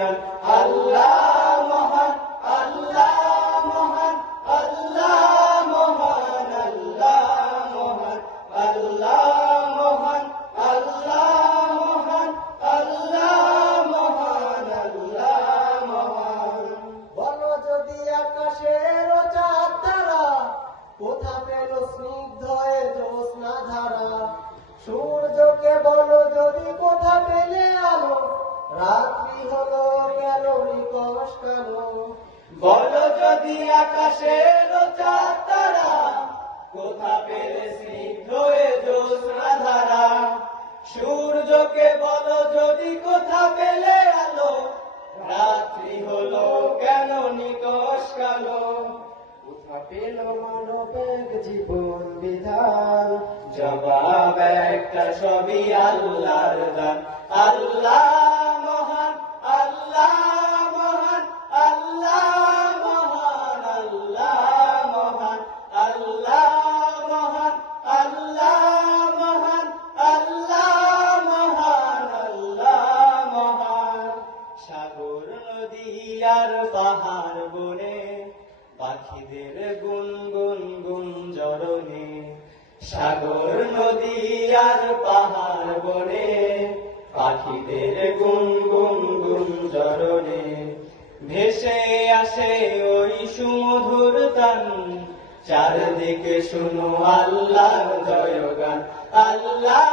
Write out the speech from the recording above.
মহিয়ান। আল্লাহ মহান, আল্লাহ মহান, আল্লাহ মহান, আল্লাহ মহান, আল্লাহ মহান, আল্লাহ মহান, আল্লাহ মহান, আল্লাহ মহান। বলো যদি আকাশের চাঁদ তারা কোথা পেল স্নিগ্ধ এ জ্যোৎস্না ধারা, সূর্যকে বলো যদি কোথা পেলে আলো, রাত্রি হলো কেন নিকষ কালো। বলো যদি আকাশের চাঁদ তারা কোথা পেলে স্নিগ্ধ এ জ্যোৎস্না ধারা, সূর্যকে বলো যদি কোথা পেলে আলো, রাত্রি হলো কেন নিকষ কালো। কোথা পেল মানবের জীবন বিধান, জবাব একটা সবই আল্লাহর দান। আল্লাহ মহান, আল্লাহ মহান, আল্লাহ মহান, আল্লাহ মহান, আল্লাহ মহান, আল্লাহ মহান, আল্লাহ মহান, আল্লাহ মহান। সাগর নদী আর পাহাড় বনে পাখিদের গুনগুন গুঞ্জরণে, সাগর নদী আর পাহাড় বনে পাখিদের গুনগুন গুঞ্জরণে, ভেসে আসে ওই সুমধুর তান, চারদিকে শুনো আল্লাহর জয়গান। আল্লাহ